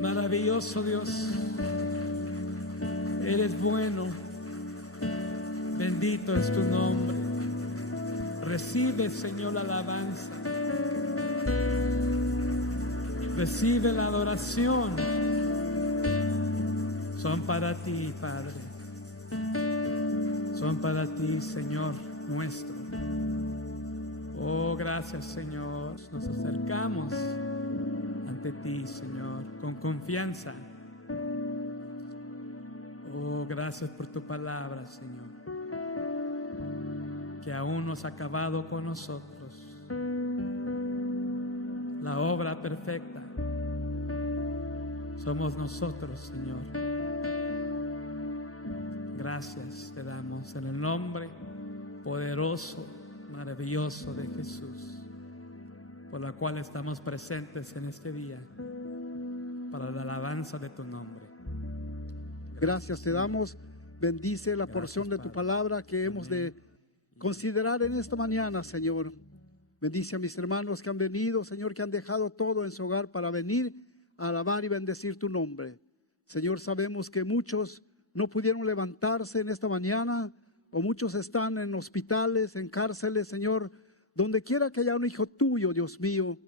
Maravilloso Dios, eres bueno, bendito es tu nombre. Recibe, Señor, la alabanza, recibe la adoración. Son para ti, Padre, son para ti, Señor nuestro. Oh, gracias, Señor. Nos acercamos ante ti, Señor, con confianza. Oh, gracias por tu palabra, Señor, que aún no has acabado con nosotros. La obra perfecta somos nosotros, Señor. Gracias te damos en el nombre poderoso, maravilloso de Jesús, por la cual estamos presentes en este día para la alabanza de tu nombre. Gracias te damos. Bendice la porción de tu palabra que hemos de considerar en esta mañana, Señor. Bendice a mis hermanos que han venido, Señor, que han dejado todo en su hogar para venir a alabar y bendecir tu nombre. Señor, sabemos que muchos no pudieron levantarse en esta mañana, o muchos están en hospitales, en cárceles, Señor, donde quiera que haya un hijo tuyo, Dios mío,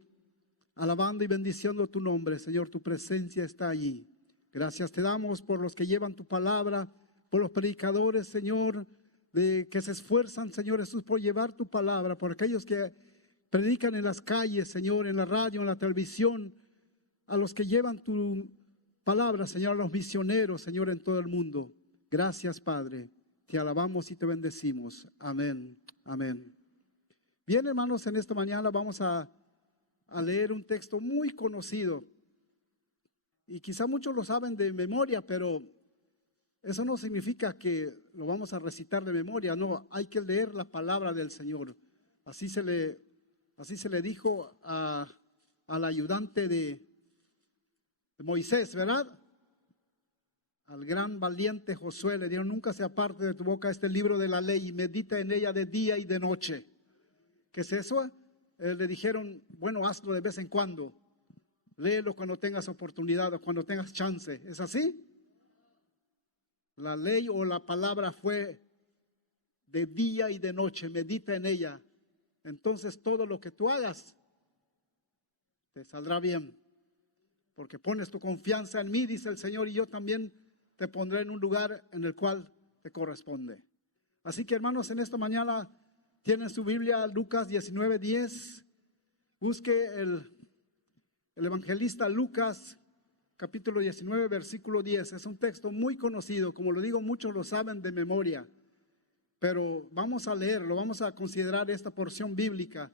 alabando y bendiciendo tu nombre, Señor, tu presencia está allí. Gracias te damos por los que llevan tu palabra, por los predicadores, Señor, que se esfuerzan, Señor Jesús, por llevar tu palabra, por aquellos que predican en las calles, Señor, en la radio, en la televisión, a los que llevan tu palabra, Señor, a los misioneros, Señor, en todo el mundo. Gracias, Padre. Te alabamos y te bendecimos. Amén. Amén. Bien, hermanos, en esta mañana vamos a leer un texto muy conocido. Y quizá muchos lo saben de memoria, pero eso no significa que lo vamos a recitar de memoria. No, hay que leer la palabra del Señor. Así se le dijo al ayudante de Moisés, ¿verdad? Al gran valiente Josué le dieron: nunca se aparte de tu boca este libro de la ley y medita en ella de día y de noche. ¿Qué es eso? Le dijeron: bueno, hazlo de vez en cuando, léelo cuando tengas oportunidad o cuando tengas chance. ¿Es así? La ley o la palabra fue de día y de noche, medita en ella. Entonces todo lo que tú hagas te saldrá bien, porque pones tu confianza en mí, dice el Señor, y yo también te pondré en un lugar en el cual te corresponde. Así que, hermanos, en esta mañana tienen su Biblia, Lucas 19:10. Busque el evangelista Lucas, capítulo 19, versículo 10. Es un texto muy conocido, como lo digo, muchos lo saben de memoria, pero vamos a leerlo, vamos a considerar esta porción bíblica,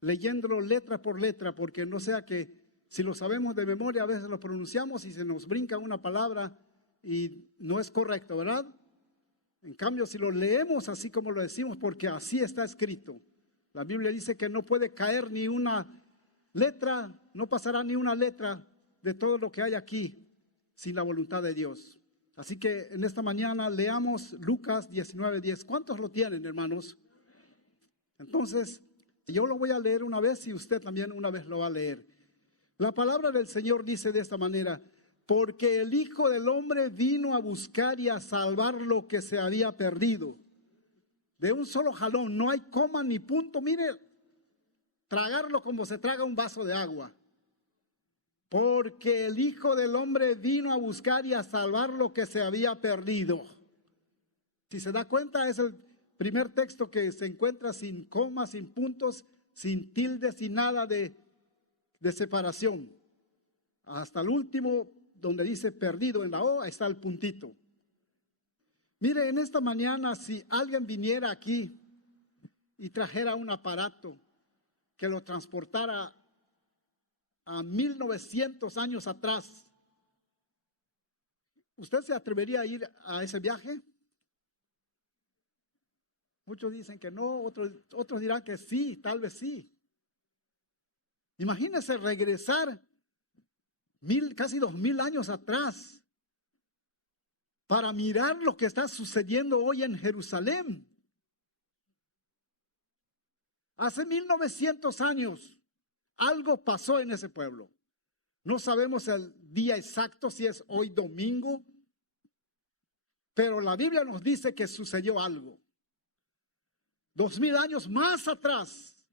leyéndolo letra por letra, porque no sea que si lo sabemos de memoria, a veces lo pronunciamos y se nos brinca una palabra y no es correcto, ¿verdad? En cambio, si lo leemos así como lo decimos, porque así está escrito. La Biblia dice que no puede caer ni una letra, no pasará ni una letra de todo lo que hay aquí sin la voluntad de Dios. Así que en esta mañana leamos Lucas 19:10. ¿Cuántos lo tienen, hermanos? Entonces, yo lo voy a leer una vez y usted también una vez lo va a leer. La palabra del Señor dice de esta manera: porque el Hijo del Hombre vino a buscar y a salvar lo que se había perdido. De un solo jalón, no hay coma ni punto. Mire, tragarlo como se traga un vaso de agua. Porque el Hijo del Hombre vino a buscar y a salvar lo que se había perdido. Si se da cuenta, es el primer texto que se encuentra sin comas, sin puntos, sin tildes, sin nada de separación. Hasta el último, donde dice perdido en la O, está el puntito. Mire, en esta mañana, si alguien viniera aquí y trajera un aparato que lo transportara a 1900 años atrás, ¿usted se atrevería a ir a ese viaje? Muchos dicen que no, otros dirán que sí, tal vez sí. Imagínese regresar casi 2000 años atrás para mirar lo que está sucediendo hoy en Jerusalén. Hace 1900 años algo pasó en ese pueblo. No sabemos el día exacto, si es hoy domingo, pero la Biblia nos dice que sucedió algo. 2000 años más atrás,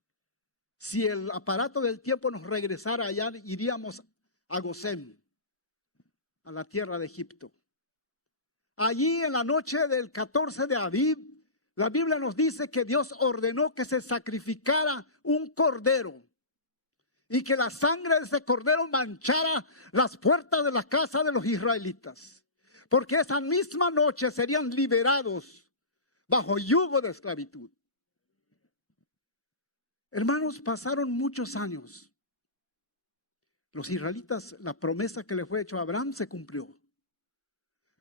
si el aparato del tiempo nos regresara allá, iríamos a Gosén, a la tierra de Egipto. Allí en la noche del 14 de Aviv, la Biblia nos dice que Dios ordenó que se sacrificara un cordero y que la sangre de ese cordero manchara las puertas de la casa de los israelitas, porque esa misma noche serían liberados bajo yugo de esclavitud. Hermanos, pasaron muchos años. Los israelitas, la promesa que le fue hecha a Abraham se cumplió.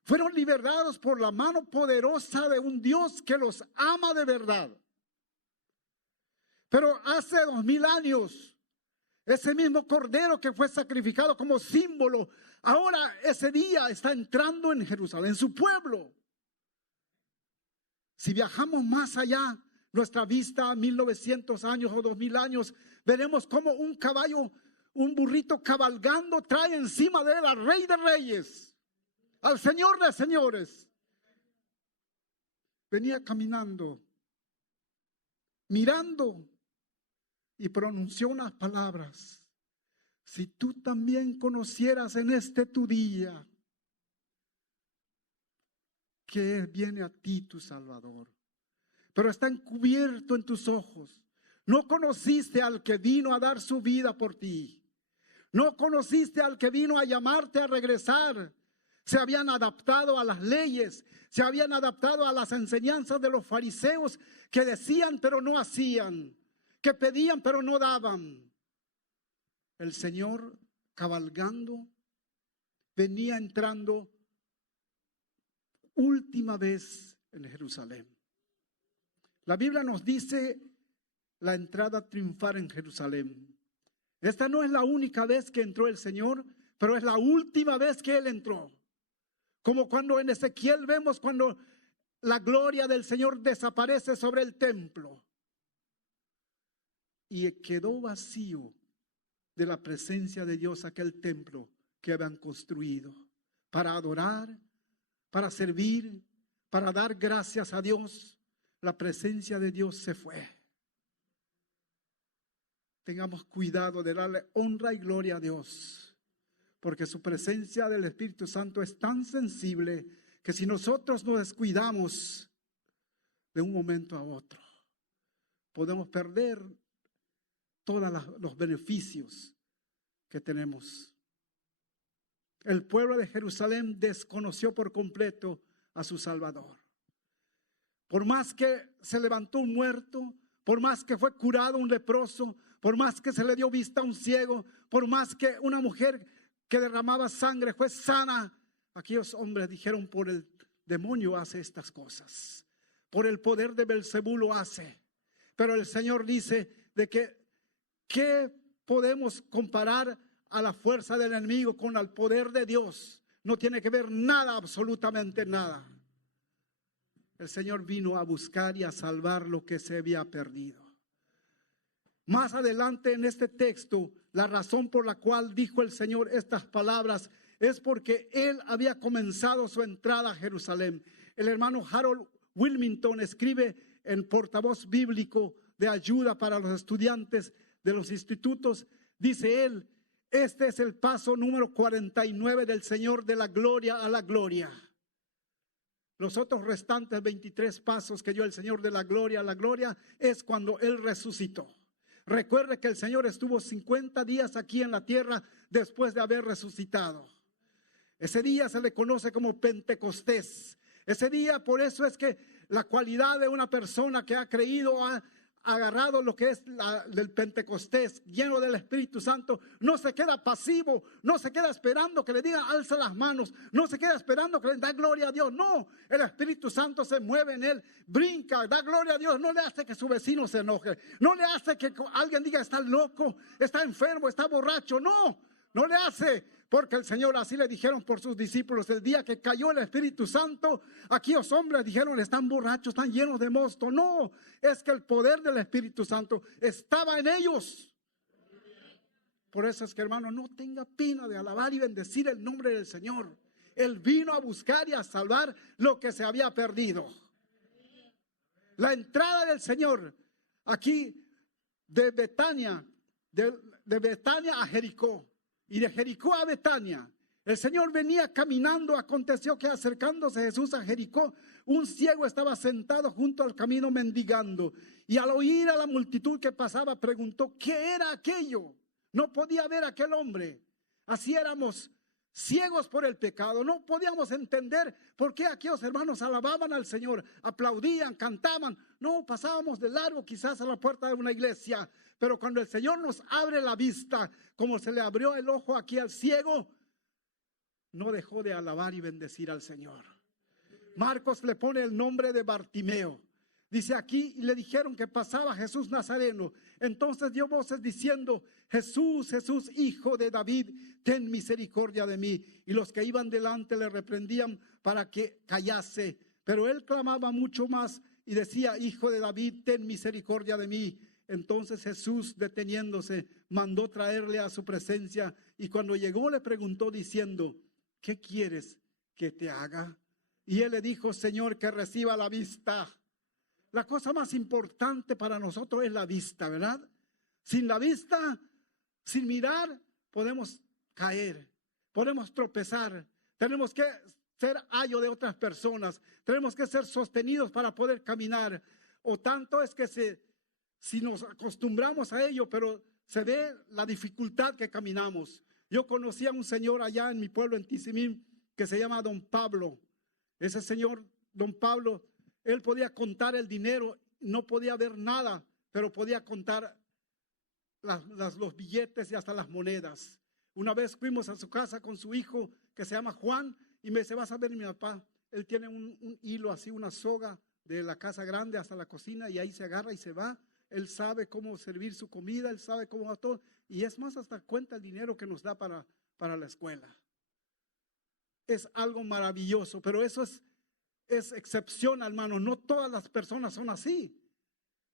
Fueron liberados por la mano poderosa de un Dios que los ama de verdad. Pero hace 2000 años, ese mismo cordero que fue sacrificado como símbolo, ahora ese día está entrando en Jerusalén, en su pueblo. Si viajamos más allá, nuestra vista a 1900 años o 2000 años, veremos como un caballo, un burrito cabalgando trae encima de él al Rey de Reyes, al Señor de Señores. Venía caminando, mirando y pronunció unas palabras. Si tú también conocieras en este tu día que viene a ti tu Salvador, pero está encubierto en tus ojos. No conociste al que vino a dar su vida por ti. No conociste al que vino a llamarte a regresar. Se habían adaptado a las leyes, se habían adaptado a las enseñanzas de los fariseos que decían pero no hacían, que pedían pero no daban. El Señor cabalgando venía entrando última vez en Jerusalén. La Biblia nos dice la entrada triunfal en Jerusalén. Esta no es la única vez que entró el Señor, pero es la última vez que Él entró. Como cuando en Ezequiel vemos cuando la gloria del Señor desaparece sobre el templo. Y quedó vacío de la presencia de Dios aquel templo que habían construido para adorar, para servir, para dar gracias a Dios. La presencia de Dios se fue. Tengamos cuidado de darle honra y gloria a Dios, porque su presencia del Espíritu Santo es tan sensible que si nosotros nos descuidamos de un momento a otro, podemos perder todos los beneficios que tenemos. El pueblo de Jerusalén desconoció por completo a su Salvador. Por más que se levantó un muerto, por más que fue curado un leproso, por más que se le dio vista a un ciego, por más que una mujer que derramaba sangre fue sana, aquellos hombres dijeron: por el demonio hace estas cosas, por el poder de Belzebú lo hace. Pero el Señor dice de que ¿qué podemos comparar a la fuerza del enemigo con el poder de Dios? No tiene que ver nada, absolutamente nada. El Señor vino a buscar y a salvar lo que se había perdido. Más adelante en este texto, la razón por la cual dijo el Señor estas palabras es porque Él había comenzado su entrada a Jerusalén. El hermano Harold Wilmington escribe en Portavoz Bíblico de Ayuda para los Estudiantes de los Institutos, dice él: este es el paso número 49 del Señor de la gloria a la gloria. Los otros restantes 23 pasos que dio el Señor de la gloria a la gloria es cuando Él resucitó. Recuerde que el Señor estuvo 50 días aquí en la tierra después de haber resucitado. Ese día se le conoce como Pentecostés. Ese día, por eso es que la cualidad de una persona que ha creído, ha agarrado lo que es del Pentecostés, lleno del Espíritu Santo, no se queda pasivo, no se queda esperando que le digan alza las manos, no se queda esperando que le da gloria a Dios. No, el Espíritu Santo se mueve en él, brinca, da gloria a Dios. No le hace que su vecino se enoje, no le hace que alguien diga está loco, está enfermo, está borracho. No, no le hace. Porque el Señor así le dijeron por sus discípulos el día que cayó el Espíritu Santo. Aquellos hombres dijeron: están borrachos, están llenos de mosto. No, es que el poder del Espíritu Santo estaba en ellos. Por eso es que, hermano, no tenga pena de alabar y bendecir el nombre del Señor. Él vino a buscar y a salvar lo que se había perdido. La entrada del Señor aquí de Betania, de Betania a Jericó y de Jericó a Betania. El Señor venía caminando. Aconteció que acercándose Jesús a Jericó, un ciego estaba sentado junto al camino mendigando. Y al oír a la multitud que pasaba, preguntó: ¿qué era aquello? No podía ver a aquel hombre. Así éramos, ciegos por el pecado. No podíamos entender por qué aquellos hermanos alababan al Señor, aplaudían, cantaban. No, pasábamos de largo quizás a la puerta de una iglesia. Pero cuando el Señor nos abre la vista, como se le abrió el ojo aquí al ciego, no dejó de alabar y bendecir al Señor. Marcos le pone el nombre de Bartimeo. Dice aquí: y le dijeron que pasaba Jesús Nazareno. Entonces dio voces diciendo: Jesús, Jesús, hijo de David, ten misericordia de mí. Y los que iban delante le reprendían para que callase. Pero él clamaba mucho más y decía: Hijo de David, ten misericordia de mí. Entonces Jesús, deteniéndose, mandó traerle a su presencia. Y cuando llegó le preguntó diciendo: ¿qué quieres que te haga? Y él le dijo: Señor, que reciba la vista. La cosa más importante para nosotros es la vista, ¿verdad? Sin la vista, sin mirar, podemos caer, podemos tropezar. Tenemos que ser ayo de otras personas. Tenemos que ser sostenidos para poder caminar. O tanto es que si nos acostumbramos a ello, pero se ve la dificultad que caminamos. Yo conocí a un señor allá en mi pueblo, en Tizimín, que se llama Don Pablo. Ese señor, Don Pablo, él podía contar el dinero, no podía ver nada, pero podía contar los billetes y hasta las monedas. Una vez fuimos a su casa con su hijo, que se llama Juan, y me dice: vas a ver, mi papá, él tiene un hilo así, una soga de la casa grande hasta la cocina, y ahí se agarra y se va. Él sabe cómo servir su comida, él sabe cómo va todo, y es más, hasta cuenta el dinero que nos da para la escuela. Es algo maravilloso, pero eso es excepción, hermano. No todas las personas son así.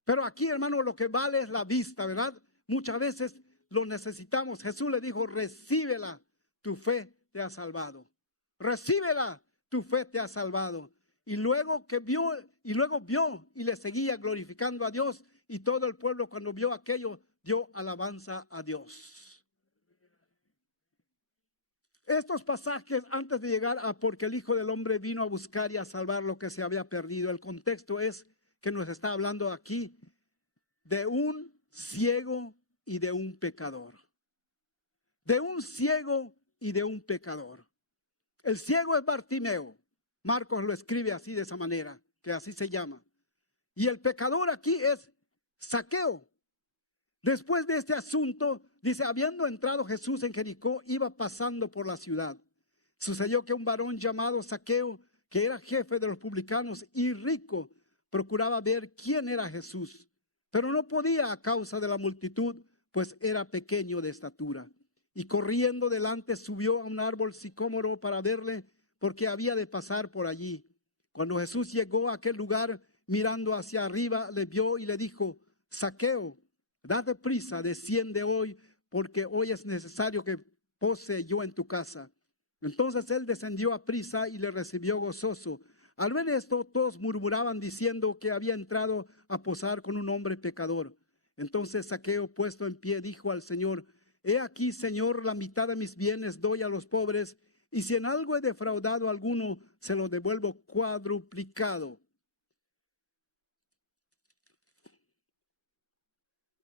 Pero aquí, hermano, lo que vale es la vista, ¿verdad? Muchas veces lo necesitamos. Jesús le dijo: recíbela, tu fe te ha salvado. Recíbela, tu fe te ha salvado. Y luego vio y le seguía glorificando a Dios. Y todo el pueblo, cuando vio aquello, dio alabanza a Dios. Estos pasajes, antes de llegar a porque el Hijo del Hombre vino a buscar y a salvar lo que se había perdido, el contexto es que nos está hablando aquí de un ciego y de un pecador. De un ciego y de un pecador. El ciego es Bartimeo. Marcos lo escribe así, de esa manera, que así se llama. Y el pecador aquí es Zaqueo. Después de este asunto, dice: habiendo entrado Jesús en Jericó, iba pasando por la ciudad. Sucedió que un varón llamado Zaqueo, que era jefe de los publicanos y rico, procuraba ver quién era Jesús, pero no podía a causa de la multitud, pues era pequeño de estatura. Y corriendo delante subió a un árbol sicómoro para verle, porque había de pasar por allí. Cuando Jesús llegó a aquel lugar, mirando hacia arriba, le vio y le dijo: Zaqueo, date prisa, desciende hoy, porque hoy es necesario que pose yo en tu casa. Entonces él descendió a prisa y le recibió gozoso. Al ver esto, todos murmuraban diciendo que había entrado a posar con un hombre pecador. Entonces Zaqueo, puesto en pie, dijo al Señor: he aquí, Señor, la mitad de mis bienes doy a los pobres, y si en algo he defraudado a alguno, se lo devuelvo cuadruplicado.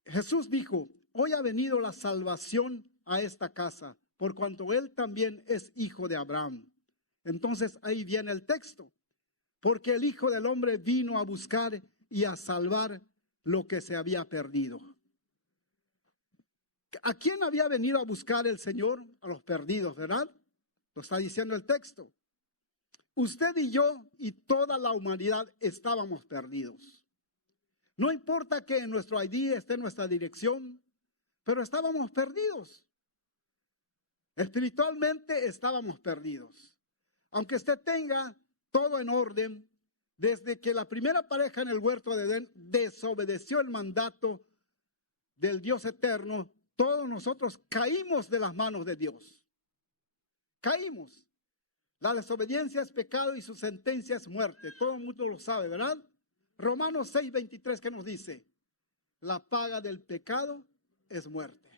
Jesús dijo: hoy ha venido la salvación a esta casa, por cuanto él también es hijo de Abraham. Entonces ahí viene el texto: porque el Hijo del Hombre vino a buscar y a salvar lo que se había perdido. ¿A quién había venido a buscar el Señor? A los perdidos, ¿verdad? Lo está diciendo el texto. Usted y yo y toda la humanidad estábamos perdidos. No importa que en nuestro ID esté nuestra dirección, pero estábamos perdidos. Espiritualmente estábamos perdidos. Aunque usted tenga todo en orden, desde que la primera pareja en el huerto de Edén desobedeció el mandato del Dios eterno, todos nosotros caímos de las manos de Dios. Caímos. La desobediencia es pecado y su sentencia es muerte. Todo el mundo lo sabe, ¿verdad? Romanos 6:23, ¿qué nos dice? La paga del pecado es muerte.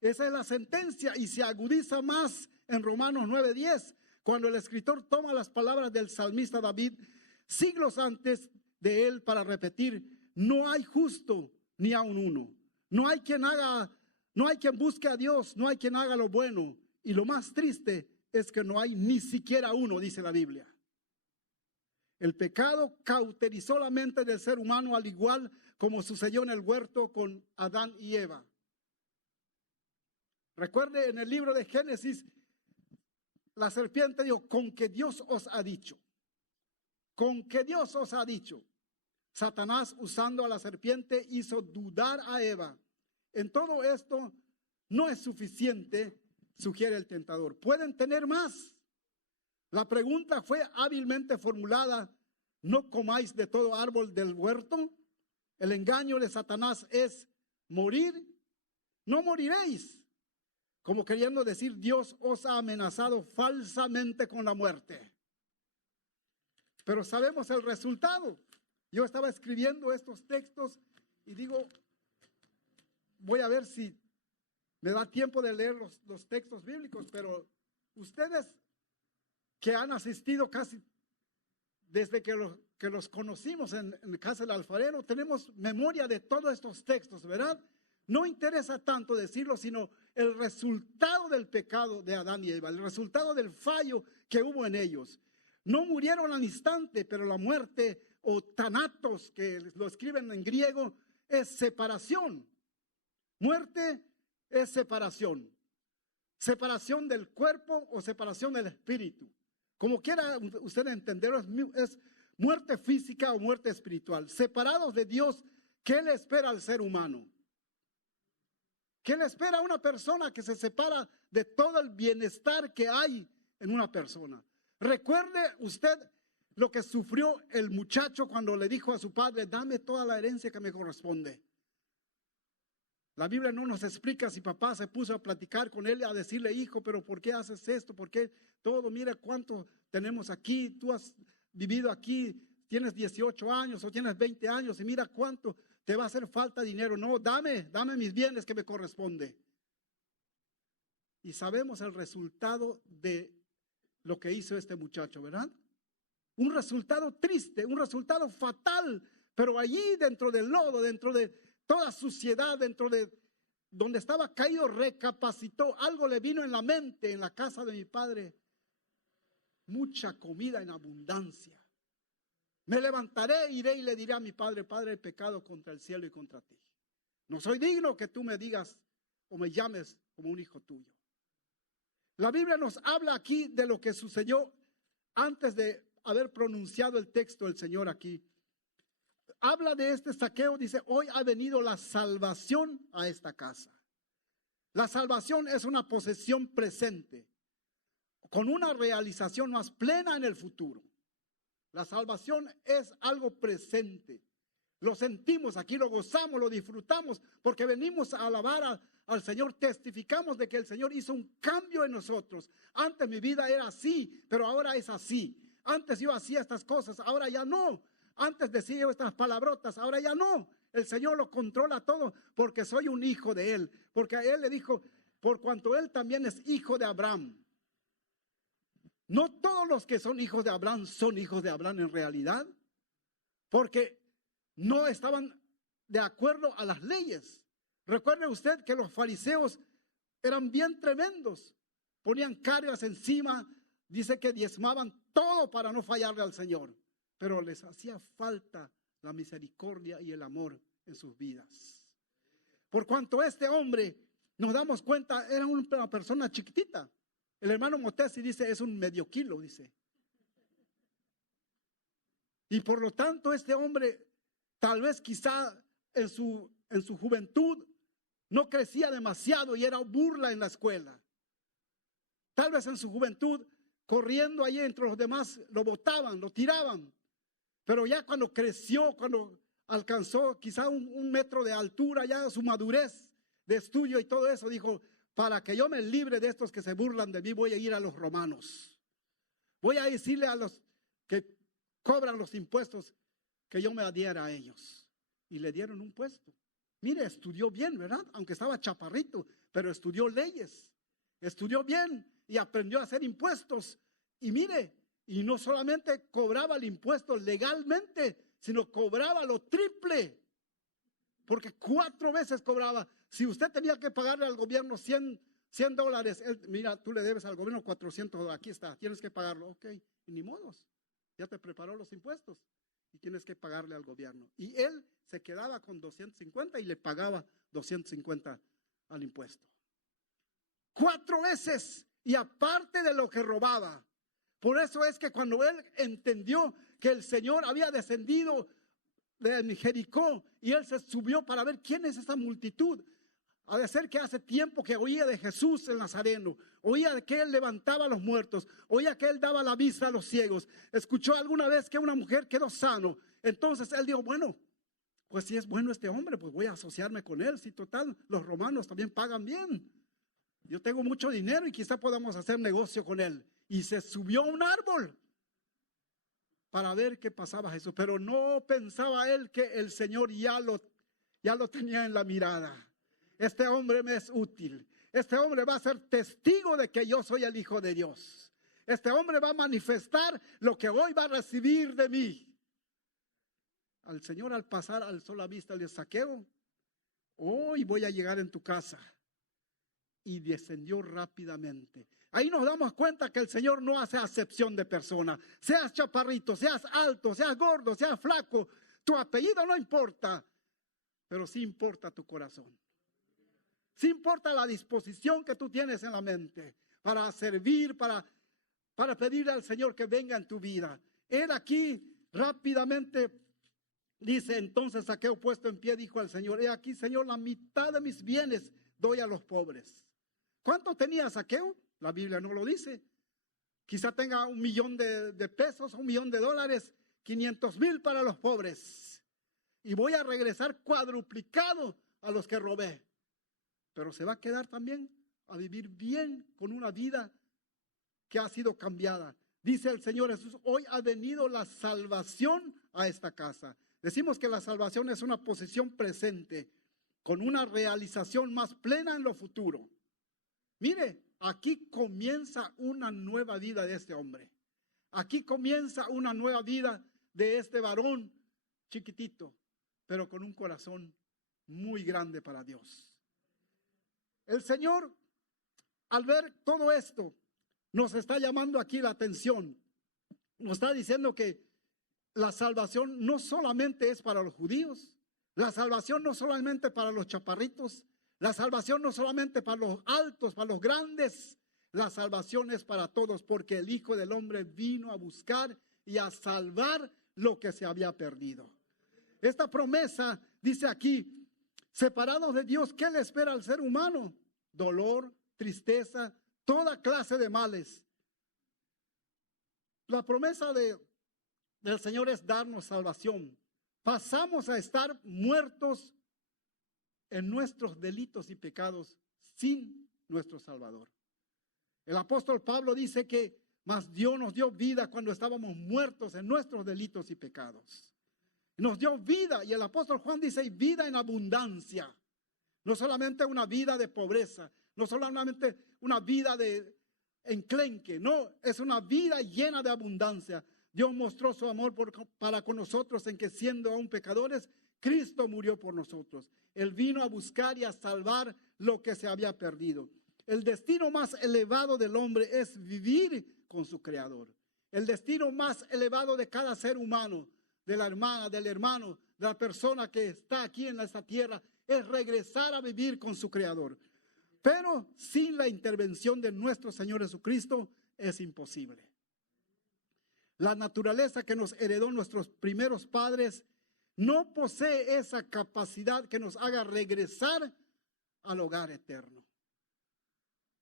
Esa es la sentencia y se agudiza más en Romanos 9:10, cuando el escritor toma las palabras del salmista David siglos antes de él para repetir: no hay justo ni aun uno. No hay quien busque a Dios, no hay quien haga lo bueno. Y lo más triste es que no hay ni siquiera uno, dice la Biblia. El pecado cauterizó la mente del ser humano, al igual como sucedió en el huerto con Adán y Eva. Recuerde, en el libro de Génesis, la serpiente dijo: con que Dios os ha dicho. Con que Dios os ha dicho. Satanás, usando a la serpiente, hizo dudar a Eva. En todo esto no es suficiente, sugiere el tentador. ¿Pueden tener más? La pregunta fue hábilmente formulada: ¿no comáis de todo árbol del huerto? El engaño de Satanás es: morir, no moriréis. Como queriendo decir, Dios os ha amenazado falsamente con la muerte. Pero sabemos el resultado. Yo estaba escribiendo estos textos y digo, voy a ver si me da tiempo de leer los textos bíblicos, pero ustedes que han asistido casi desde que los conocimos en casa del alfarero, tenemos memoria de todos estos textos, ¿verdad? No interesa tanto decirlo, sino el resultado del pecado de Adán y Eva, el resultado del fallo que hubo en ellos. No murieron al instante, pero la muerte, o thanatos, que lo escriben en griego, es separación. Muerte es separación. Separación del cuerpo o separación del espíritu. Como quiera usted entenderlo, es muerte física o muerte espiritual. Separados de Dios, ¿qué le espera al ser humano? ¿Qué le espera a una persona que se separa de todo el bienestar que hay en una persona? Recuerde usted lo que sufrió el muchacho cuando le dijo a su padre: dame toda la herencia que me corresponde. La Biblia no nos explica si papá se puso a platicar con él, a decirle: hijo, pero ¿por qué haces esto? ¿Por qué todo? Mira cuánto tenemos aquí, tú has vivido aquí, tienes 18 años o tienes 20 años y mira cuánto te va a hacer falta dinero. No, dame mis bienes que me corresponde. Y sabemos el resultado de lo que hizo este muchacho, ¿verdad? Un resultado triste, un resultado fatal, pero allí dentro del lodo, dentro de toda suciedad, dentro de donde estaba caído, recapacitó. Algo le vino en la mente: en la casa de mi padre mucha comida en abundancia. Me levantaré, iré y le diré a mi padre: Padre, he pecado contra el cielo y contra ti. No soy digno que tú me digas o me llames como un hijo tuyo. La Biblia nos habla aquí de lo que sucedió antes de haber pronunciado el texto del Señor aquí. Habla de este saqueo, dice: hoy ha venido la salvación a esta casa. La salvación es una posesión presente, con una realización más plena en el futuro. La salvación es algo presente. Lo sentimos aquí, lo gozamos, lo disfrutamos, porque venimos a alabar al Señor. Testificamos de que el Señor hizo un cambio en nosotros. Antes mi vida era así, pero ahora es así. Antes yo hacía estas cosas, ahora ya no. Antes decía yo estas palabrotas, ahora ya no. El Señor lo controla todo, porque soy un hijo de Él. Porque a Él le dijo: por cuanto Él también es hijo de Abraham. No todos los que son hijos de Abraham son hijos de Abraham en realidad, porque no estaban de acuerdo a las leyes. Recuerde usted que los fariseos eran bien tremendos. Ponían cargas encima, dice que diezmaban todo para no fallarle al Señor. Pero les hacía falta la misericordia y el amor en sus vidas. Por cuanto este hombre, nos damos cuenta, era una persona chiquitita. El hermano Motesi dice: es un medio kilo, dice. Y por lo tanto este hombre, tal vez quizá en su juventud, no crecía demasiado y era burla en la escuela. Tal vez en su juventud, corriendo ahí entre los demás, lo botaban, lo tiraban. Pero ya cuando creció, cuando alcanzó quizá un metro de altura, ya su madurez, de estudio y todo eso, dijo, para que yo me libre de estos que se burlan de mí, voy a ir a los romanos. Voy a decirle a los que cobran los impuestos que yo me adhiera a ellos. Y le dieron un puesto. Mire, estudió bien, ¿verdad? Aunque estaba chaparrito, pero estudió leyes. Estudió bien y aprendió a hacer impuestos. Y mire, y no solamente cobraba el impuesto legalmente, sino cobraba lo triple. Porque 4 veces cobraba. Si usted tenía que pagarle al gobierno $100, mira, tú le debes al gobierno $400, aquí está, tienes que pagarlo. Ok, y ni modos, ya te preparó los impuestos y tienes que pagarle al gobierno. Y él se quedaba con 250 y le pagaba 250 al impuesto. 4 veces, y aparte de lo que robaba. Por eso es que cuando él entendió que el Señor había descendido de Jericó y él se subió para ver quién es esa multitud, ha de ser que hace tiempo que oía de Jesús el Nazareno, oía de que él levantaba a los muertos, oía que él daba la vista a los ciegos, escuchó alguna vez que una mujer quedó sano. Entonces él dijo, bueno, pues si es bueno este hombre, pues voy a asociarme con él. Si total, los romanos también pagan bien. Yo tengo mucho dinero y quizá podamos hacer negocio con él. Y se subió a un árbol para ver qué pasaba Jesús. Pero no pensaba él que el Señor ya lo tenía en la mirada. Este hombre me es útil. Este hombre va a ser testigo de que yo soy el Hijo de Dios. Este hombre va a manifestar lo que hoy va a recibir de mí. Al Señor, al pasar, alzó la vista, le Zaqueo, hoy voy a llegar en tu casa. Y descendió rápidamente. Ahí nos damos cuenta que el Señor no hace acepción de persona. Seas chaparrito, seas alto, seas gordo, seas flaco, tu apellido no importa, pero sí importa tu corazón. Sí importa la disposición que tú tienes en la mente para servir, para pedirle al Señor que venga en tu vida. Él aquí rápidamente dice, entonces Zaqueo puesto en pie dijo al Señor, he aquí, Señor, la mitad de mis bienes doy a los pobres. ¿Cuánto tenía Zaqueo? La Biblia no lo dice. Quizá tenga $1,000,000 de pesos, $1,000,000, 500,000 para los pobres. Y voy a regresar cuadruplicado a los que robé. Pero se va a quedar también a vivir bien con una vida que ha sido cambiada. Dice el Señor Jesús, hoy ha venido la salvación a esta casa. Decimos que la salvación es una posición presente con una realización más plena en lo futuro. Mire, aquí comienza una nueva vida de este hombre. Aquí comienza una nueva vida de este varón chiquitito, pero con un corazón muy grande para Dios. El Señor, al ver todo esto, nos está llamando aquí la atención. Nos está diciendo que la salvación no solamente es para los judíos, la salvación no solamente para los chaparritos, la salvación no solamente para los altos, para los grandes, la salvación es para todos, porque el Hijo del Hombre vino a buscar y a salvar lo que se había perdido. Esta promesa dice aquí, separados de Dios, ¿qué le espera al ser humano? Dolor, tristeza, toda clase de males. La promesa del Señor es darnos salvación. Pasamos a estar muertos en nuestros delitos y pecados sin nuestro Salvador. El apóstol Pablo dice que mas Dios nos dio vida cuando estábamos muertos en nuestros delitos y pecados. Nos dio vida, y el apóstol Juan dice vida en abundancia. No solamente una vida de pobreza, no solamente una vida de enclenque, no, es una vida llena de abundancia. Dios mostró su amor para con nosotros en que siendo aún pecadores, Cristo murió por nosotros. Él vino a buscar y a salvar lo que se había perdido. El destino más elevado del hombre es vivir con su Creador. El destino más elevado de cada ser humano, de la hermana, del hermano, de la persona que está aquí en esta tierra, es regresar a vivir con su Creador. Pero sin la intervención de nuestro Señor Jesucristo es imposible. La naturaleza que nos heredó nuestros primeros padres no posee esa capacidad que nos haga regresar al hogar eterno.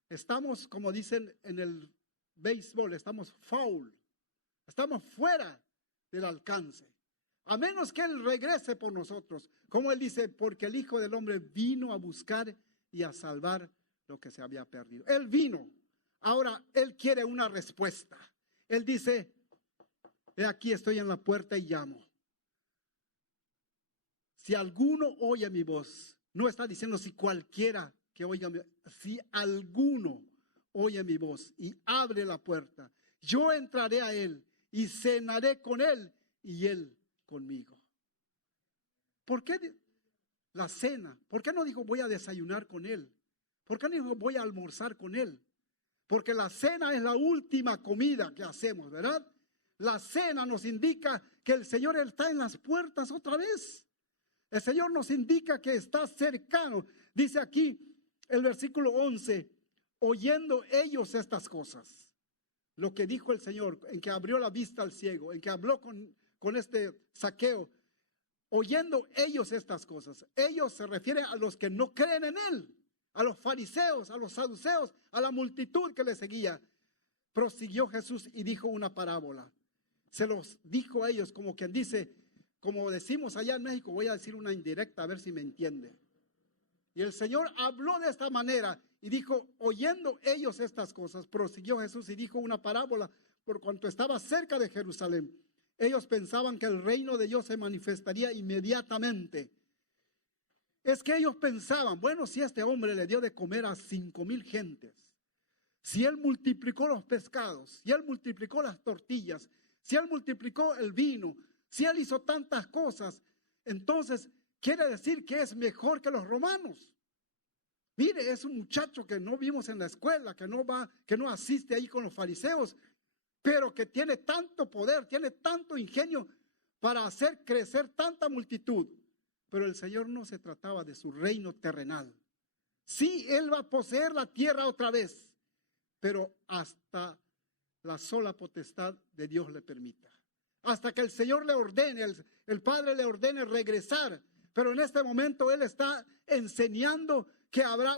Estamos, como dicen en el béisbol, estamos foul, estamos fuera del alcance. A menos que Él regrese por nosotros, como Él dice, porque el Hijo del Hombre vino a buscar y a salvar lo que se había perdido. Él vino. Ahora Él quiere una respuesta. Él dice, he aquí estoy en la puerta y llamo. Si alguno oye mi voz, no está diciendo si cualquiera que oiga mi voz, si alguno oye mi voz y abre la puerta, yo entraré a él y cenaré con él y él conmigo. ¿Por qué la cena? ¿Por qué no dijo voy a desayunar con él? ¿Por qué no dijo voy a almorzar con él? Porque la cena es la última comida que hacemos, ¿verdad? La cena nos indica que el Señor está en las puertas otra vez. El Señor nos indica que está cercano. Dice aquí el versículo 11, oyendo ellos estas cosas, lo que dijo el Señor, en que abrió la vista al ciego, en que habló con este Zaqueo, oyendo ellos estas cosas. Ellos se refieren a los que no creen en Él, a los fariseos, a los saduceos, a la multitud que le seguía. Prosiguió Jesús y dijo una parábola. Se los dijo a ellos como quien dice, como decimos allá en México, voy a decir una indirecta a ver si me entiende. Y el Señor habló de esta manera y dijo, oyendo ellos estas cosas, prosiguió Jesús y dijo una parábola por cuanto estaba cerca de Jerusalén. Ellos pensaban que el reino de Dios se manifestaría inmediatamente. Es que ellos pensaban, bueno, si este hombre le dio de comer a 5,000 gentes, si él multiplicó los pescados, si él multiplicó las tortillas, si él multiplicó el vino, si él hizo tantas cosas, entonces quiere decir que es mejor que los romanos. Mire, es un muchacho que no vimos en la escuela, que no asiste ahí con los fariseos, pero que tiene tanto poder, tiene tanto ingenio para hacer crecer tanta multitud. Pero el Señor no se trataba de su reino terrenal. Sí, Él va a poseer la tierra otra vez, pero hasta la sola potestad de Dios le permita. Hasta que el Señor le ordene, el Padre le ordene regresar. Pero en este momento Él está enseñando que habrá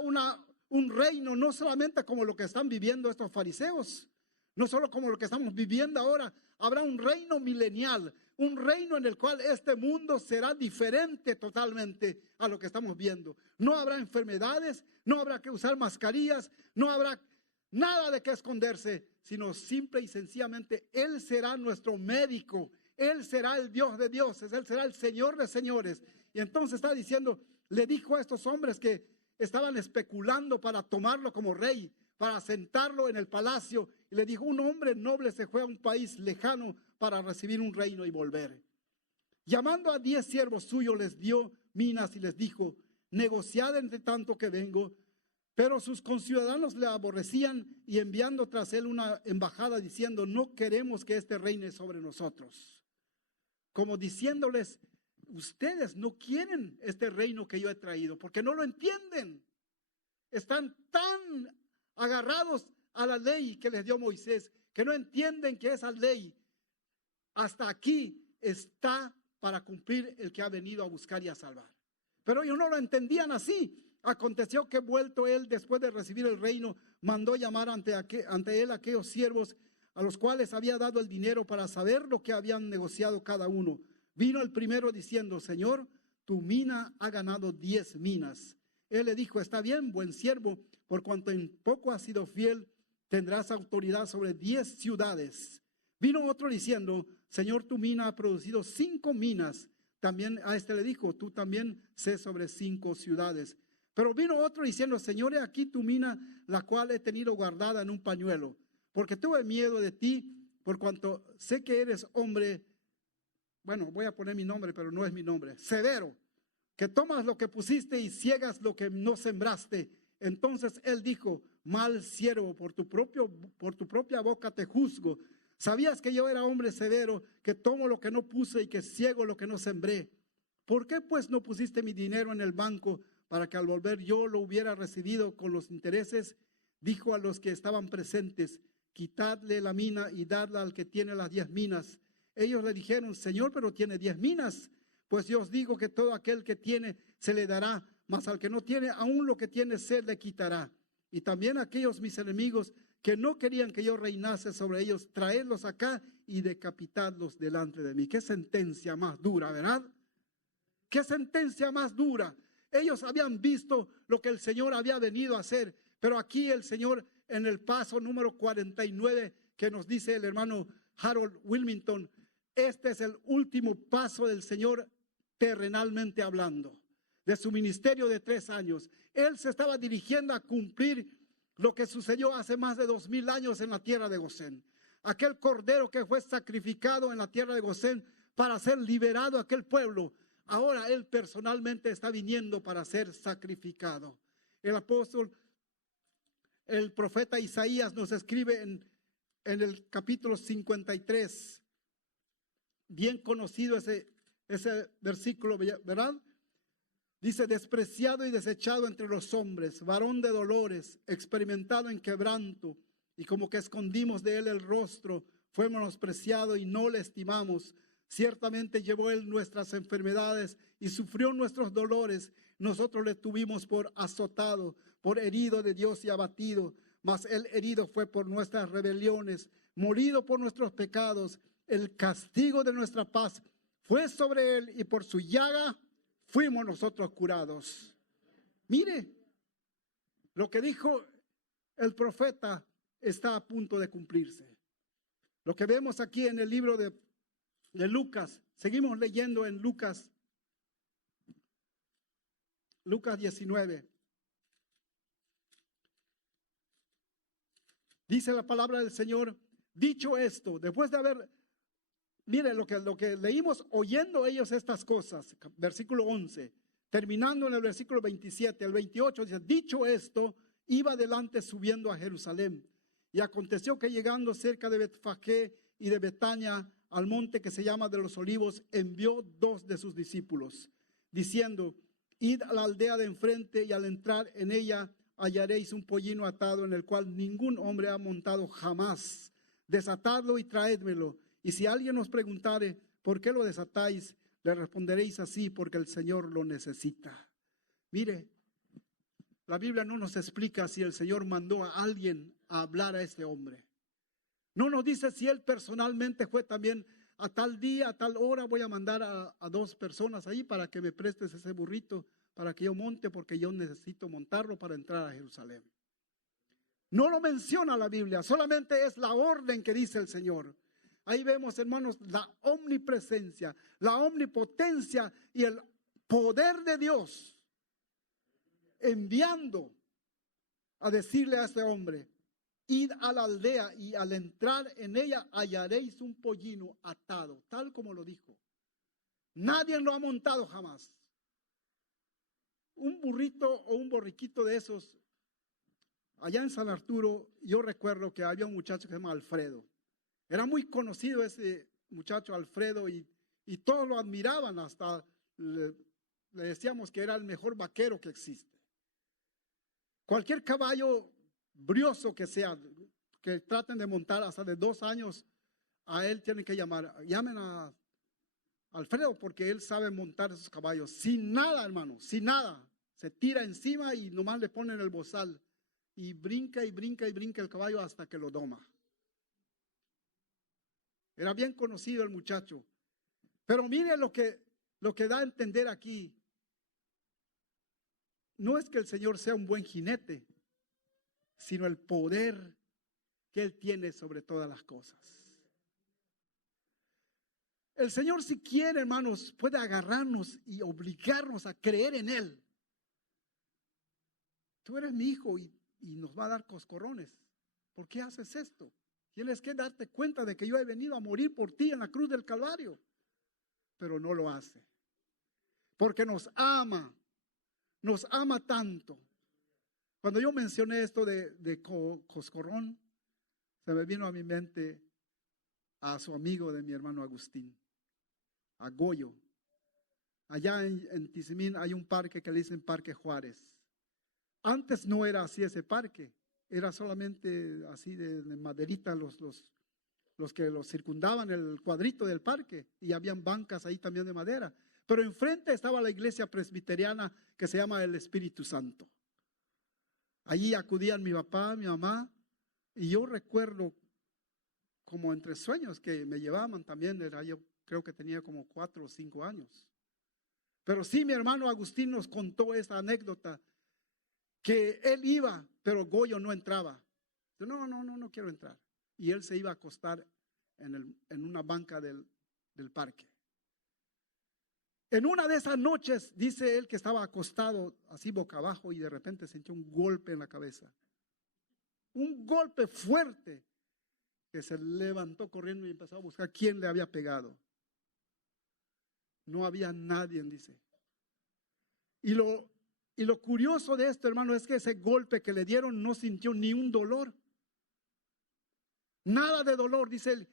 un reino, no solamente como lo que están viviendo estos fariseos, no solo como lo que estamos viviendo ahora, habrá un reino milenial, un reino en el cual este mundo será diferente totalmente a lo que estamos viendo. No habrá enfermedades, no habrá que usar mascarillas, no habrá nada de que esconderse, sino simple y sencillamente Él será nuestro médico, Él será el Dios de dioses, Él será el Señor de señores. Y entonces está diciendo, le dijo a estos hombres que estaban especulando para tomarlo como rey, para sentarlo en el palacio, y le dijo, un hombre noble se fue a un país lejano para recibir un reino y volver. Llamando a 10 siervos suyos, les dio minas y les dijo, negociad entre tanto que vengo. Pero sus conciudadanos le aborrecían y enviando tras él una embajada diciendo, no queremos que este reine sobre nosotros. Como diciéndoles, ustedes no quieren este reino que yo he traído, porque no lo entienden. Están tan agarrados a la ley que les dio Moisés, que no entienden que esa ley hasta aquí está para cumplir el que ha venido a buscar y a salvar. Pero ellos no lo entendían así. Aconteció que vuelto él después de recibir el reino, mandó llamar ante él aquellos siervos a los cuales había dado el dinero para saber lo que habían negociado cada uno. Vino el primero diciendo, Señor, tu mina ha ganado 10 minas. Él le dijo, está bien, buen siervo, por cuanto en poco has sido fiel, tendrás autoridad sobre 10 ciudades. Vino otro diciendo, Señor, tu mina ha producido 5 minas. También a este le dijo, tú también sé sobre 5 ciudades. Pero vino otro diciendo, Señor, he aquí tu mina, la cual he tenido guardada en un pañuelo, porque tuve miedo de ti, por cuanto sé que eres hombre, bueno, voy a poner mi nombre, pero no es mi nombre, severo, que tomas lo que pusiste y ciegas lo que no sembraste. Entonces él dijo, mal siervo, por tu propia boca te juzgo. Sabías que yo era hombre severo, que tomo lo que no puse y que ciego lo que no sembré. ¿Por qué pues no pusiste mi dinero en el banco para que al volver yo lo hubiera recibido con los intereses? Dijo a los que estaban presentes, quitadle la mina y dadla al que tiene las 10 minas. Ellos le dijeron, Señor, pero tiene 10 minas. Pues yo os digo que todo aquel que tiene se le dará, mas al que no tiene, aún lo que tiene se le quitará. Y también aquellos mis enemigos que no querían que yo reinase sobre ellos, traedlos acá y decapitadlos delante de mí. Qué sentencia más dura, ¿verdad? Qué sentencia más dura. Ellos habían visto lo que el Señor había venido a hacer, pero aquí el Señor en el paso número 49 que nos dice el hermano Harold Wilmington, este es el último paso del Señor terrenalmente hablando, de su ministerio de 3 años. Él se estaba dirigiendo a cumplir lo que sucedió hace más de 2000 años en la tierra de Gosén. Aquel cordero que fue sacrificado en la tierra de Gosén para ser liberado a aquel pueblo. Ahora él personalmente está viniendo para ser sacrificado. El apóstol, el profeta Isaías nos escribe en el capítulo 53, bien conocido ese versículo, ¿verdad? Dice: despreciado y desechado entre los hombres, varón de dolores, experimentado en quebranto, y como que escondimos de él el rostro, fue menospreciado y no le estimamos. Ciertamente llevó él nuestras enfermedades y sufrió nuestros dolores. Nosotros le tuvimos por azotado, por herido de Dios y abatido. Mas él herido fue por nuestras rebeliones, molido por nuestros pecados. El castigo de nuestra paz fue sobre él, y por su llaga fuimos nosotros curados. Mire, lo que dijo el profeta está a punto de cumplirse. Lo que vemos aquí en el libro de Lucas, seguimos leyendo en Lucas 19. Dice la palabra del Señor: dicho esto, después de haber, mire lo que leímos, oyendo ellos estas cosas, versículo 11, terminando en el versículo 27, el 28, dice: dicho esto, iba adelante subiendo a Jerusalén. Y aconteció que llegando cerca de Betfagé y de Betania, al monte que se llama de los Olivos, envió 2 de sus discípulos, diciendo: id a la aldea de enfrente, y al entrar en ella hallaréis un pollino atado, en el cual ningún hombre ha montado jamás. Desatadlo y traédmelo. Y si alguien os preguntare: ¿por qué lo desatáis?, le responderéis así: porque el Señor lo necesita. Mire, la Biblia no nos explica si el Señor mandó a alguien a hablar a este hombre. No nos dice si él personalmente fue también: a tal día, a tal hora voy a mandar a 2 personas ahí para que me prestes ese burrito para que yo monte, porque yo necesito montarlo para entrar a Jerusalén. No lo menciona la Biblia, solamente es la orden que dice el Señor. Ahí vemos, hermanos, la omnipresencia, la omnipotencia y el poder de Dios enviando a decirle a este hombre: id a la aldea, y al entrar en ella hallaréis un pollino atado, tal como lo dijo. Nadie lo ha montado jamás. Un burrito o un borriquito de esos. Allá en San Arturo, yo recuerdo que había un muchacho que se llama Alfredo. Era muy conocido ese muchacho Alfredo, y todos lo admiraban, hasta le decíamos que era el mejor vaquero que existe. Cualquier caballo brioso que sea, que traten de montar hasta de 2 años, a él tienen que llamen a Alfredo, porque él sabe montar esos caballos. Sin nada, hermano, sin nada. Se tira encima y nomás le ponen el bozal. Y brinca y brinca y brinca el caballo hasta que lo doma. Era bien conocido el muchacho. Pero mire lo que da a entender aquí. No es que el Señor sea un buen jinete, sino el poder que Él tiene sobre todas las cosas. El Señor, si quiere, hermanos, puede agarrarnos y obligarnos a creer en Él. Tú eres mi hijo y nos va a dar coscorrones. ¿Por qué haces esto? Tienes que darte cuenta de que yo he venido a morir por ti en la cruz del Calvario. Pero no lo hace. Porque nos ama tanto. Cuando yo mencioné esto de coscorrón, se me vino a mi mente a su amigo de mi hermano Agustín, a Goyo. Allá en Tizimín hay un parque que le dicen Parque Juárez. Antes no era así ese parque, era solamente así de maderita los que lo circundaban el cuadrito del parque, y habían bancas ahí también de madera. Pero enfrente estaba la iglesia presbiteriana que se llama el Espíritu Santo. Allí acudían mi papá, mi mamá, y yo recuerdo como entre sueños que me llevaban también. Yo creo que tenía como 4 o 5 años. Pero sí, mi hermano Agustín nos contó esta anécdota, que él iba, pero Goyo no entraba. No quiero entrar. Y él se iba a acostar en una banca del parque. En una de esas noches, dice él que estaba acostado así boca abajo y de repente sintió un golpe en la cabeza. Un golpe fuerte, que se levantó corriendo y empezó a buscar quién le había pegado. No había nadie, dice. Y lo curioso de esto, hermano, es que ese golpe que le dieron no sintió ni un dolor. Nada de dolor, dice él.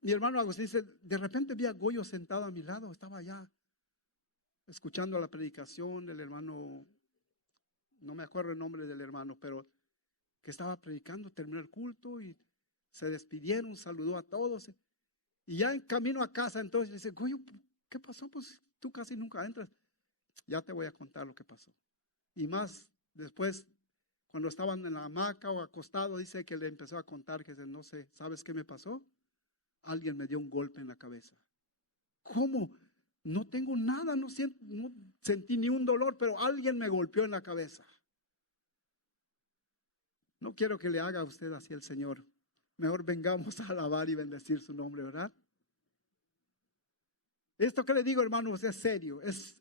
Mi hermano Agustín dice, de repente vi a Goyo sentado a mi lado, estaba allá escuchando la predicación del hermano, no me acuerdo el nombre del hermano, pero que estaba predicando, terminó el culto y se despidieron, saludó a todos. Y ya en camino a casa, entonces le dice, Goyo, ¿qué pasó? Pues tú casi nunca entras. Ya te voy a contar lo que pasó. Y más después, cuando estaban en la hamaca o acostado, dice que le empezó a contar que no sé, ¿sabes qué me pasó? Alguien me dio un golpe en la cabeza. ¿Cómo? No tengo nada, no sentí ni un dolor, pero alguien me golpeó en la cabeza. No quiero que le haga a usted así al Señor. Mejor vengamos a alabar y bendecir su nombre, ¿verdad? Esto que le digo, hermanos, es serio, es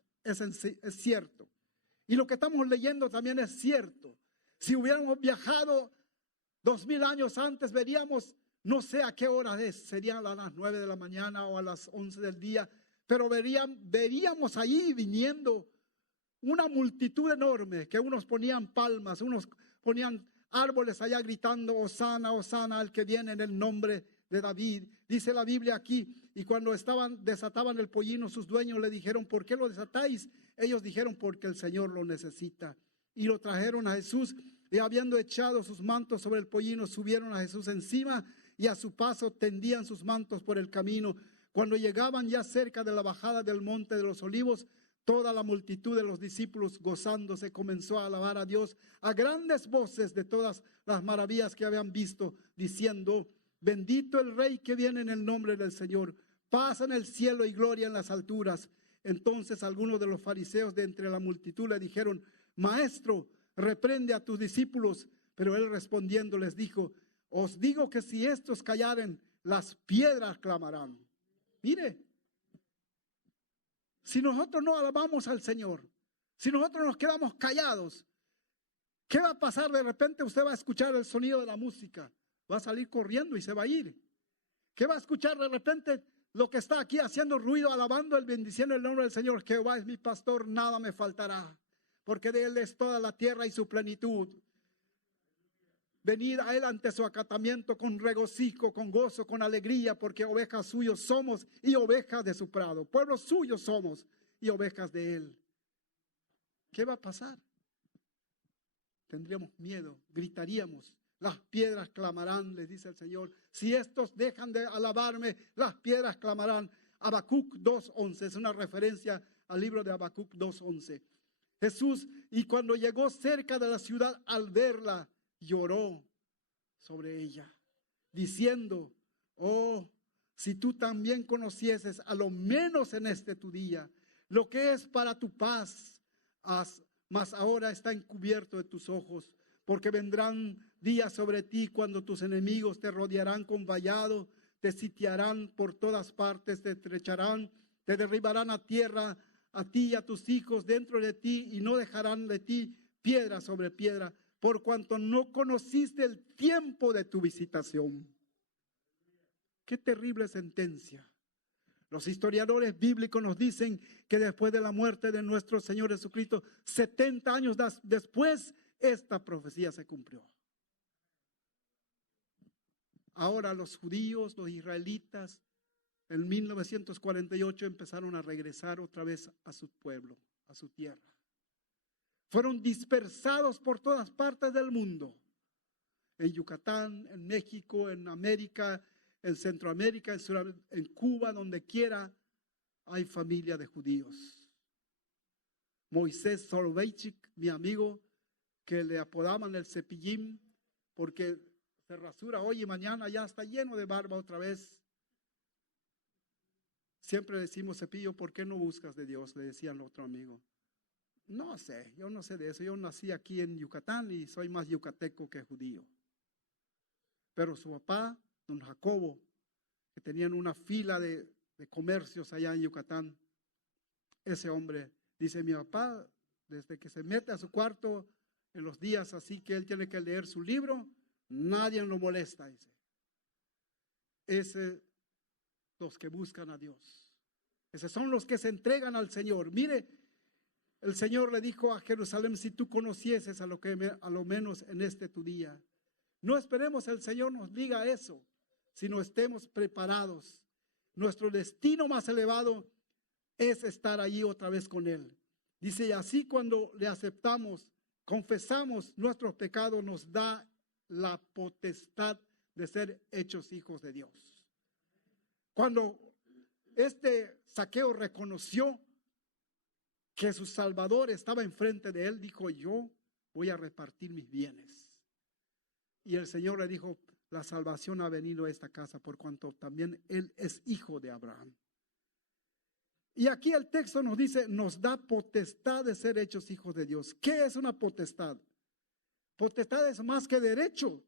cierto. Y lo que estamos leyendo también es cierto. Si hubiéramos viajado 2000 años antes, veríamos, no sé a qué hora es, serían a las 9 de la mañana o a las 11 del día, pero veríamos allí viniendo una multitud enorme, que unos ponían palmas, unos ponían árboles allá gritando, Hosana, Hosana, al que viene en el nombre de David. Dice la Biblia aquí, y cuando desataban el pollino, sus dueños le dijeron, ¿por qué lo desatáis? Ellos dijeron, porque el Señor lo necesita. Y lo trajeron a Jesús, y habiendo echado sus mantos sobre el pollino, subieron a Jesús encima, y a su paso tendían sus mantos por el camino. Cuando llegaban ya cerca de la bajada del monte de los olivos, toda la multitud de los discípulos, gozándose, comenzó a alabar a Dios a grandes voces de todas las maravillas que habían visto, diciendo, bendito el Rey que viene en el nombre del Señor, paz en el cielo y gloria en las alturas. Entonces algunos de los fariseos de entre la multitud le dijeron, Maestro, reprende a tus discípulos. Pero él respondiendo les dijo, os digo que si estos callaren, las piedras clamarán. Mire, si nosotros no alabamos al Señor, si nosotros nos quedamos callados, ¿qué va a pasar? De repente usted va a escuchar el sonido de la música, va a salir corriendo y se va a ir. ¿Qué va a escuchar de repente? Lo que está aquí haciendo ruido, alabando y bendiciendo el nombre del Señor. Jehová es mi pastor, nada me faltará, porque de él es toda la tierra y su plenitud. Venid a él ante su acatamiento con regocijo, con gozo, con alegría, porque ovejas suyos somos y ovejas de su prado. Pueblos suyos somos y ovejas de él. ¿Qué va a pasar? Tendríamos miedo, gritaríamos. Las piedras clamarán, les dice el Señor. Si estos dejan de alabarme, las piedras clamarán. Habacuc 2:11 es una referencia al libro de Habacuc 2:11. Jesús, y cuando llegó cerca de la ciudad, al verla, lloró sobre ella, diciendo, oh, si tú también conocieses, a lo menos en este tu día, lo que es para tu paz, mas ahora está encubierto de tus ojos, porque vendrán días sobre ti cuando tus enemigos te rodearán con vallado, te sitiarán por todas partes, te estrecharán, te derribarán a tierra, a ti y a tus hijos dentro de ti, y no dejarán de ti piedra sobre piedra, por cuanto no conociste el tiempo de tu visitación. Qué terrible sentencia. Los historiadores bíblicos nos dicen que después de la muerte de nuestro Señor Jesucristo, 70 años después, esta profecía se cumplió. Ahora los judíos, los israelitas, en 1948 empezaron a regresar otra vez a su pueblo, a su tierra. Fueron dispersados por todas partes del mundo. En Yucatán, en México, en América, en Centroamérica, en Cuba, donde quiera hay familia de judíos. Moisés Soloveitchik, mi amigo, que le apodaban el cepillín, porque se rasura hoy y mañana ya está lleno de barba otra vez. Siempre decimos, Cepillo, ¿por qué no buscas de Dios? Le decía al otro amigo. No sé, yo no sé de eso. Yo nací aquí en Yucatán y soy más yucateco que judío. Pero su papá, don Jacobo, que tenían una fila de comercios allá en Yucatán, ese hombre dice, mi papá, desde que se mete a su cuarto en los días así que él tiene que leer su libro, nadie lo molesta, dice. Ese, los que buscan a Dios. Esos son los que se entregan al Señor. Mire, el Señor le dijo a Jerusalén, si tú conocieses a lo menos en este tu día. No esperemos el Señor nos diga eso, sino estemos preparados. Nuestro destino más elevado es estar allí otra vez con Él. Dice, y así cuando le aceptamos, confesamos nuestros pecados, nos da la potestad de ser hechos hijos de Dios. Cuando Zaqueo reconoció que su Salvador estaba enfrente de él, dijo, yo voy a repartir mis bienes. Y el Señor le dijo, la salvación ha venido a esta casa por cuanto también él es hijo de Abraham. Y aquí el texto nos dice, nos da potestad de ser hechos hijos de Dios. ¿Qué es una potestad? Potestad es más que derecho,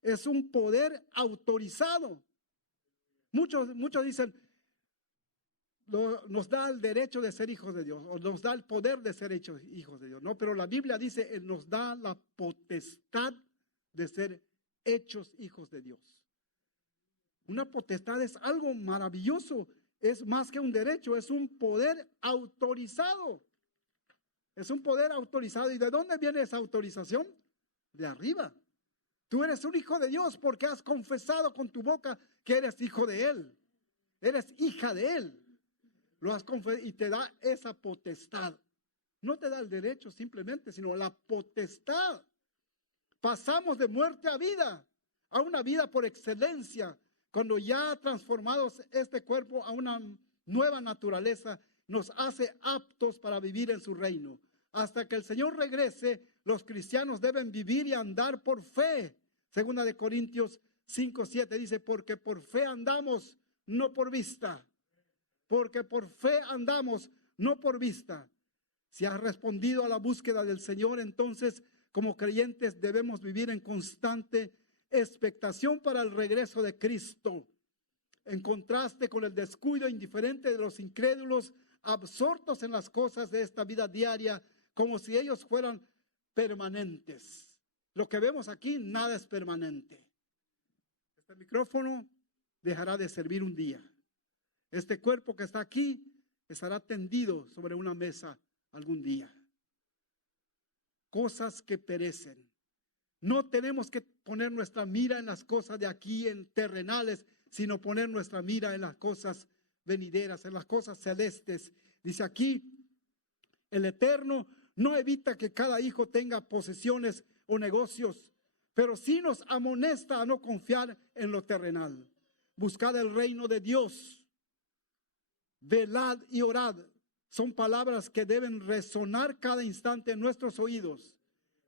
es un poder autorizado. Muchos dicen, nos da el derecho de ser hijos de Dios, o nos da el poder de ser hechos hijos de Dios. No, pero la Biblia dice, Él nos da la potestad de ser hechos hijos de Dios. Una potestad es algo maravilloso, es más que un derecho, es un poder autorizado. Es un poder autorizado. ¿Y de dónde viene esa autorización? De arriba. Tú eres un hijo de Dios porque has confesado con tu boca que eres hijo de Él. Eres hija de Él. Lo has confesado y te da esa potestad. No te da el derecho simplemente, sino la potestad. Pasamos de muerte a vida, a una vida por excelencia. Cuando ya transformados este cuerpo a una nueva naturaleza, nos hace aptos para vivir en su reino. Hasta que el Señor regrese, los cristianos deben vivir y andar por fe. Segunda de Corintios 5:7 dice, porque por fe andamos, no por vista. Porque por fe andamos, no por vista. Si has respondido a la búsqueda del Señor, entonces como creyentes debemos vivir en constante expectación para el regreso de Cristo. En contraste con el descuido indiferente de los incrédulos, absortos en las cosas de esta vida diaria, como si ellos fueran permanentes. Lo que vemos aquí, nada es permanente. Este micrófono dejará de servir un día. Este cuerpo que está aquí estará tendido sobre una mesa algún día. Cosas que perecen. No tenemos que poner nuestra mira en las cosas de aquí, en terrenales, sino poner nuestra mira en las cosas venideras, en las cosas celestes. Dice aquí, el Eterno no evita que cada hijo tenga posesiones o negocios, pero sí nos amonesta a no confiar en lo terrenal. Buscad el reino de Dios. Velad y orad. Son palabras que deben resonar cada instante en nuestros oídos.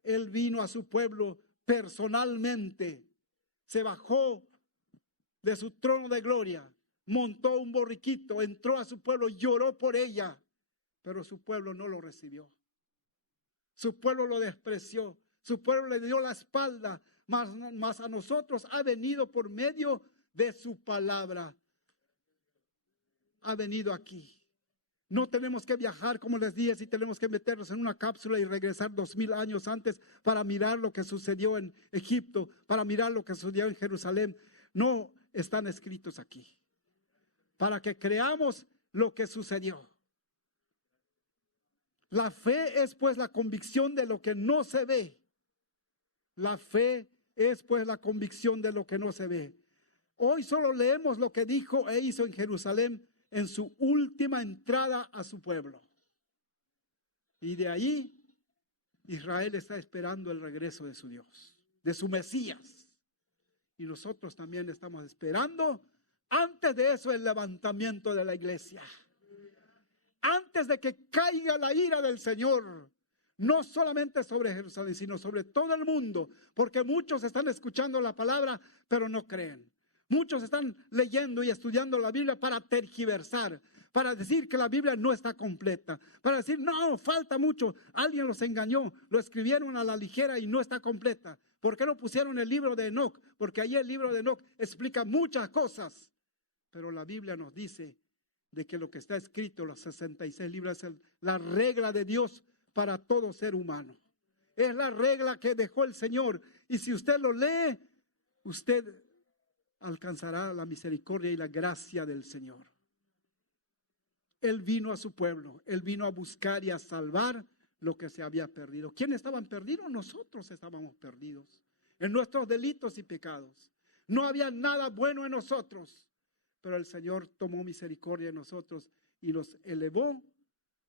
Él vino a su pueblo personalmente. Se bajó de su trono de gloria. Montó un borriquito. Entró a su pueblo. Lloró por ella. Pero su pueblo no lo recibió. Su pueblo lo despreció. Su pueblo le dio la espalda. Mas a nosotros ha venido por medio de su palabra. Ha venido aquí. No tenemos que viajar, como les dije, si tenemos que meternos en una cápsula y regresar 2000 años antes para mirar lo que sucedió en Egipto, para mirar lo que sucedió en Jerusalén. No están escritos aquí. Para que creamos lo que sucedió. La fe es pues la convicción de lo que no se ve. La fe es pues la convicción de lo que no se ve. Hoy solo leemos lo que dijo e hizo en Jerusalén en su última entrada a su pueblo. Y de ahí Israel está esperando el regreso de su Dios, de su Mesías. Y nosotros también estamos esperando, antes de eso, el levantamiento de la iglesia. Antes de que caiga la ira del Señor, no solamente sobre Jerusalén, sino sobre todo el mundo, porque muchos están escuchando la palabra, pero no creen. Muchos están leyendo y estudiando la Biblia para tergiversar, para decir que la Biblia no está completa, para decir, no, falta mucho, alguien los engañó, lo escribieron a la ligera y no está completa. ¿Por qué no pusieron el libro de Enoc? Porque ahí el libro de Enoc explica muchas cosas, pero la Biblia nos dice de que lo que está escrito, los 66 libros, es la regla de Dios para todo ser humano. Es la regla que dejó el Señor, y si usted lo lee, usted alcanzará la misericordia y la gracia del Señor. Él vino a su pueblo, Él vino a buscar y a salvar lo que se había perdido. ¿Quiénes estaban perdidos? Nosotros estábamos perdidos en nuestros delitos y pecados. No había nada bueno en nosotros, pero el Señor tomó misericordia en nosotros y nos elevó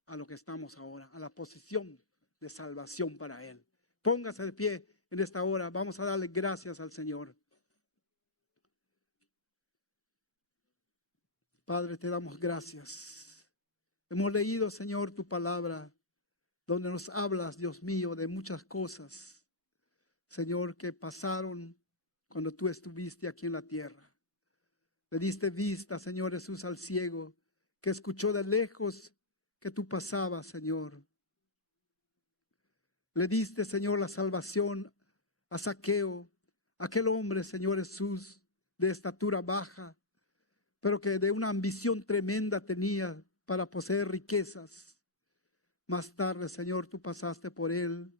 a lo que estamos ahora, a la posición de salvación para Él. Póngase de pie en esta hora, vamos a darle gracias al Señor. Padre, te damos gracias. Hemos leído, Señor, tu palabra, donde nos hablas, Dios mío, de muchas cosas, Señor, que pasaron cuando tú estuviste aquí en la tierra. Le diste vista, Señor Jesús, al ciego, que escuchó de lejos que tú pasabas, Señor. Le diste, Señor, la salvación a Zaqueo, aquel hombre, Señor Jesús, de estatura baja, pero que de una ambición tremenda tenía para poseer riquezas. Más tarde, Señor, tú pasaste por él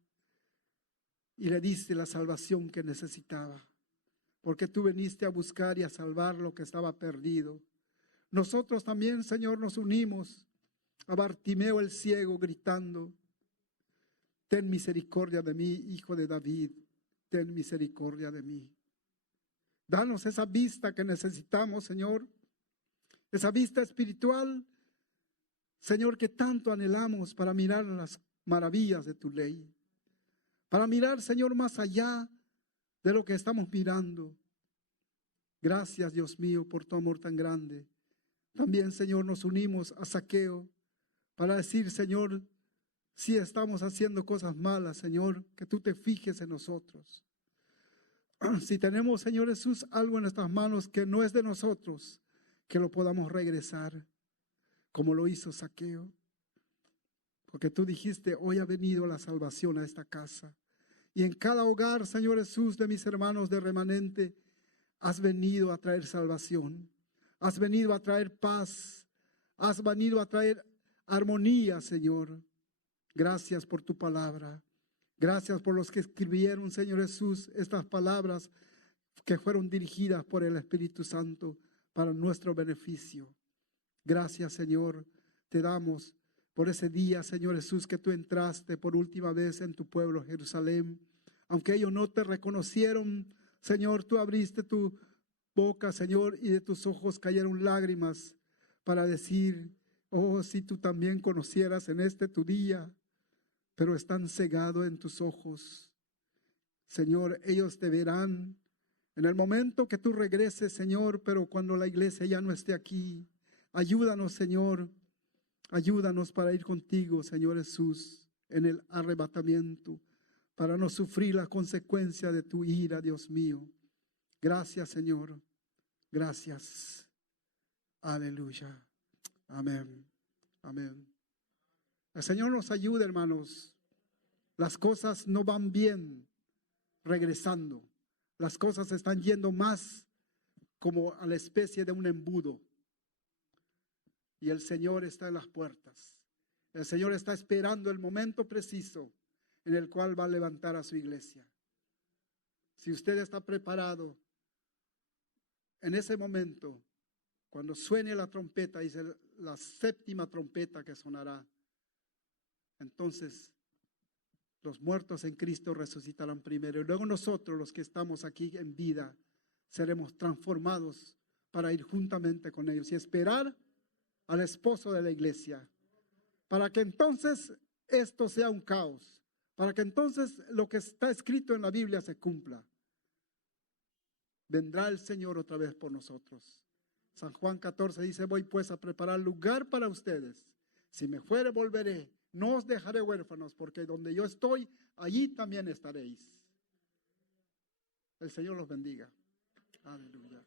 y le diste la salvación que necesitaba, porque tú viniste a buscar y a salvar lo que estaba perdido. Nosotros también, Señor, nos unimos a Bartimeo el ciego gritando, ten misericordia de mí, hijo de David, ten misericordia de mí. Danos esa vista que necesitamos, Señor, esa vista espiritual, Señor, que tanto anhelamos para mirar las maravillas de tu ley, para mirar, Señor, más allá de lo que estamos mirando. Gracias, Dios mío, por tu amor tan grande. También, Señor, nos unimos a Zaqueo para decir, Señor, si estamos haciendo cosas malas, Señor, que tú te fijes en nosotros. Si tenemos, Señor Jesús, algo en nuestras manos que no es de nosotros, que lo podamos regresar, como lo hizo Zaqueo. Porque tú dijiste, hoy ha venido la salvación a esta casa. Y en cada hogar, Señor Jesús, de mis hermanos de remanente, has venido a traer salvación. Has venido a traer paz. Has venido a traer armonía, Señor. Gracias por tu palabra. Gracias por los que escribieron, Señor Jesús, estas palabras que fueron dirigidas por el Espíritu Santo para nuestro beneficio. Gracias, Señor, te damos por ese día, Señor Jesús, que tú entraste por última vez en tu pueblo, Jerusalén. Aunque ellos no te reconocieron, Señor, tú abriste tu boca, Señor, y de tus ojos cayeron lágrimas para decir, oh, si tú también conocieras en este tu día, pero están cegados en tus ojos. Señor, ellos te verán en el momento que tú regreses, Señor, pero cuando la iglesia ya no esté aquí. Ayúdanos, Señor, ayúdanos para ir contigo, Señor Jesús, en el arrebatamiento, para no sufrir la consecuencia de tu ira, Dios mío. Gracias, Señor. Gracias. Aleluya. Amén. Amén. El Señor nos ayude, hermanos. Las cosas no van bien regresando. Las cosas están yendo más como a la especie de un embudo. Y el Señor está en las puertas. El Señor está esperando el momento preciso en el cual va a levantar a su iglesia. Si usted está preparado, en ese momento, cuando suene la trompeta, dice la séptima trompeta que sonará, entonces los muertos en Cristo resucitarán primero. Y luego nosotros, los que estamos aquí en vida, seremos transformados para ir juntamente con ellos y esperar al esposo de la iglesia, para que entonces esto sea un caos, para que entonces lo que está escrito en la Biblia se cumpla. Vendrá el Señor otra vez por nosotros. San Juan 14 dice, voy pues a preparar lugar para ustedes. Si me fuere, volveré. No os dejaré huérfanos, porque donde yo estoy, allí también estaréis. El Señor los bendiga. Aleluya.